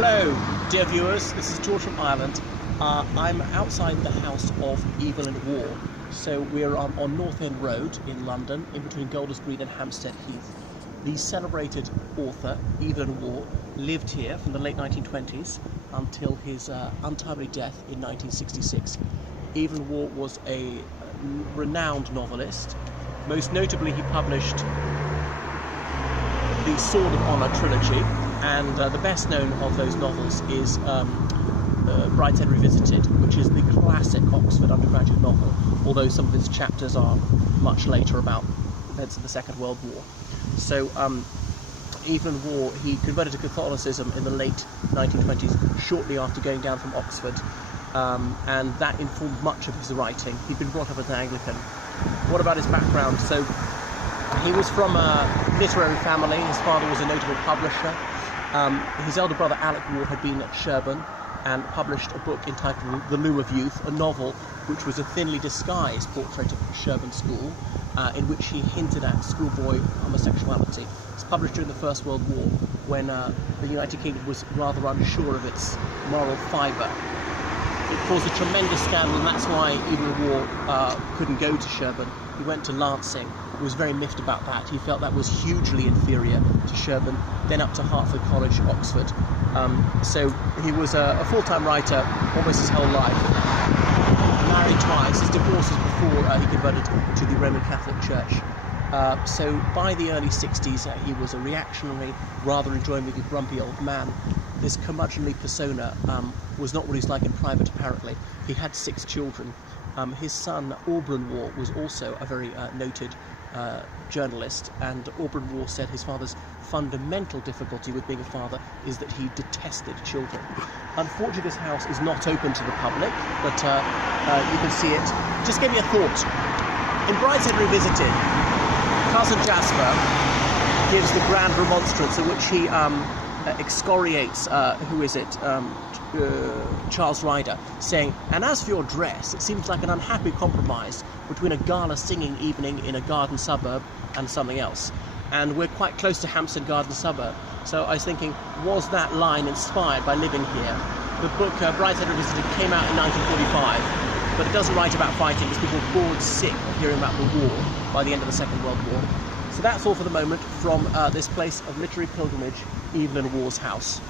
Hello, dear viewers. This is George from Ireland. I'm outside the house of Evelyn Waugh. So we're on North End Road in London, in between Golders Green and Hampstead Heath. The celebrated author, Evelyn Waugh, lived here from the late 1920s until his untimely death in 1966. Evelyn Waugh was a renowned novelist. Most notably, he published the Sword of Honour trilogy, and the best known of those novels is Brideshead Revisited, which is the classic Oxford undergraduate novel, although some of its chapters are much later about events of the Second World War. So Evelyn Waugh, he converted to Catholicism in the late 1920s, shortly after going down from Oxford, and that informed much of his writing. He'd been brought up as an Anglican. What about his background? So he was from a literary family. His father was a notable publisher. His elder brother Alec Waugh had been at Sherborne and published a book entitled The Loom of Youth, a novel which was a thinly disguised portrait of Sherborne School, in which he hinted at schoolboy homosexuality. It was published during the First World War, when the United Kingdom was rather unsure of its moral fibre. It caused a tremendous scandal, and that's why Evelyn Waugh couldn't go to Sherborne. He went to Lancing. He was very miffed about that. He felt that was hugely inferior to Sherborne, then up to Hertford College, Oxford. So he was a full-time writer almost his whole life. Married twice. His divorce was before he converted to the Roman Catholic Church. So by the early 60s, he was a reactionary, rather enjoyably grumpy old man. This curmudgeonly persona was not what he's like in private, apparently. He had 6 children. His son, Auberon Waugh, was also a very noted journalist, and Auberon Waugh said his father's fundamental difficulty with being a father is that he detested children. Unfortunately, this house is not open to the public, but you can see it. Just give me a thought. In Brideshead Revisited, Cousin Jasper gives the grand remonstrance in which he excoriates, Charles Ryder, saying, "And as for your dress, it seems like an unhappy compromise between a gala singing evening in a garden suburb and something else." And we're quite close to Hampstead Garden Suburb, so I was thinking, was that line inspired by living here? The book Brideshead Revisited came out in 1945, but it doesn't write about fighting, because people were bored sick of hearing about the war by the end of the Second World War. So that's all for the moment from this place of literary pilgrimage, Evelyn Waugh's house.